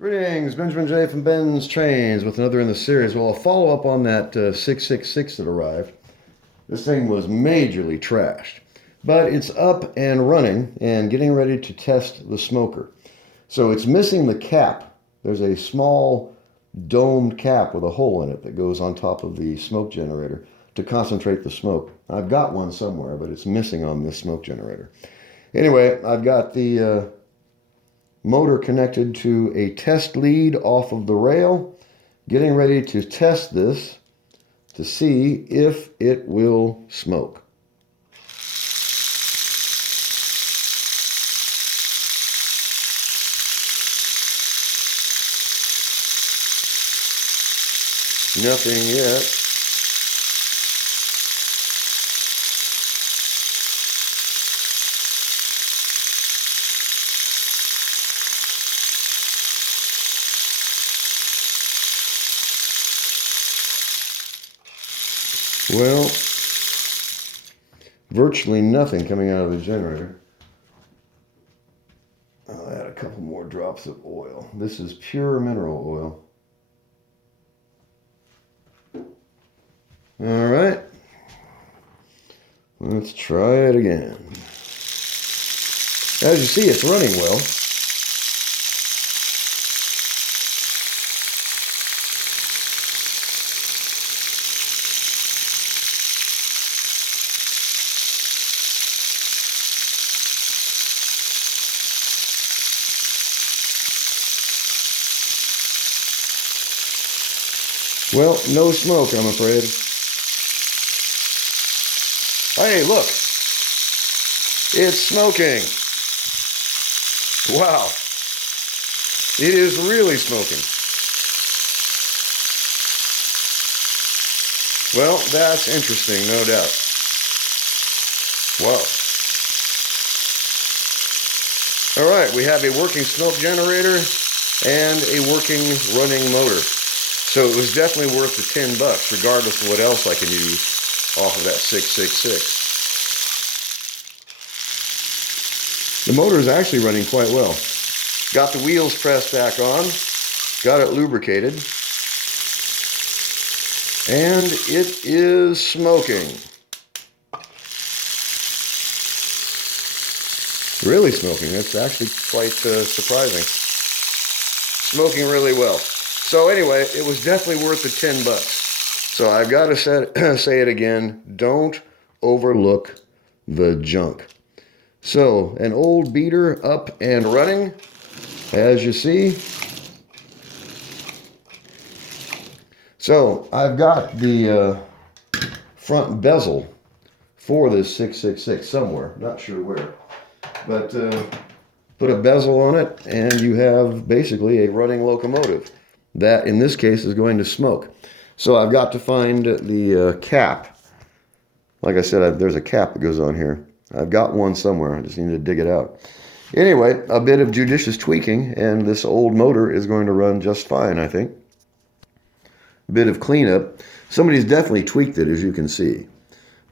Greetings, Benjamin J. from Ben's Trains with another in the series. Well, a follow-up on that 666 that arrived. This thing was majorly trashed, but it's up and running and getting ready to test the smoker. So it's missing the cap. There's a small domed cap with a hole in it that goes on top of the smoke generator to concentrate the smoke. I've got one somewhere, but it's missing on this smoke generator. Anyway, I've got the motor connected to a test lead off of the rail, getting ready to test this to see if it will smoke. Nothing yet. Well, virtually nothing coming out of the generator. I'll add a couple more drops of oil. This is pure mineral oil. All right. Let's try it again. As you see, it's running well. Well, no smoke, I'm afraid. Hey, look. It's smoking. Wow. It is really smoking. Well, that's interesting, no doubt. Wow. All right, we have a working smoke generator and a working running motor. So it was definitely worth the $10, regardless of what else I can use off of that 666. The motor is actually running quite well. Got the wheels pressed back on, got it lubricated, and it is smoking. Really smoking. That's actually quite surprising. Smoking really well. So anyway, it was definitely worth the $10. So I've got to say it again, don't overlook the junk. So an old beater up and running, as you see. So I've got the front bezel for this 666 somewhere, not sure where. But put a bezel on it and you have basically a running locomotive. That, in this case, is going to smoke. So I've got to find the cap. Like I said, there's a cap that goes on here. I've got one somewhere. I just need to dig it out. Anyway, a bit of judicious tweaking, and this old motor is going to run just fine, I think. A bit of cleanup. Somebody's definitely tweaked it, as you can see.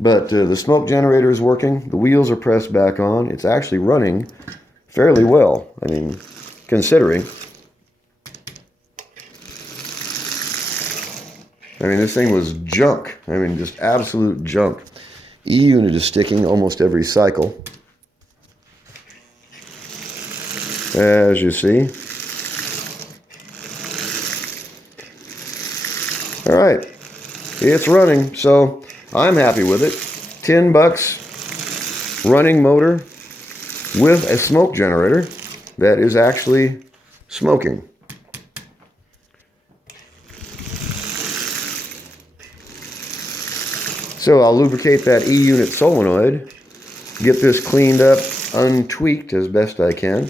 But the smoke generator is working. The wheels are pressed back on. It's actually running fairly well. I mean, considering. I mean, this thing was junk. I mean, just absolute junk. E-unit is sticking almost every cycle, as you see. All right, it's running, so I'm happy with it. $10, running motor with a smoke generator that is actually smoking. So I'll lubricate that E-unit solenoid, get this cleaned up, untweaked as best I can,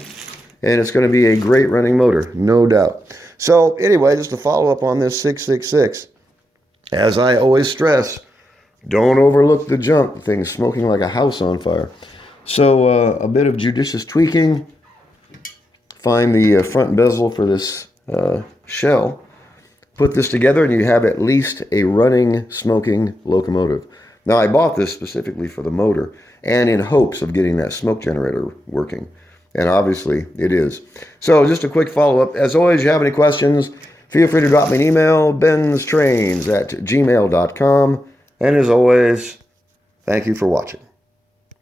and it's going to be a great running motor, no doubt. So anyway, just to follow up on this 666, as I always stress, don't overlook the junk. The thing's smoking like a house on fire. So a bit of judicious tweaking, find the front bezel for this shell, put this together and you have at least a running, smoking locomotive. Now, I bought this specifically for the motor and in hopes of getting that smoke generator working. And obviously it is. So just a quick follow-up. As always, you have any questions, feel free to drop me an email, BENZTRAINZ@gmail.com. And as always, thank you for watching.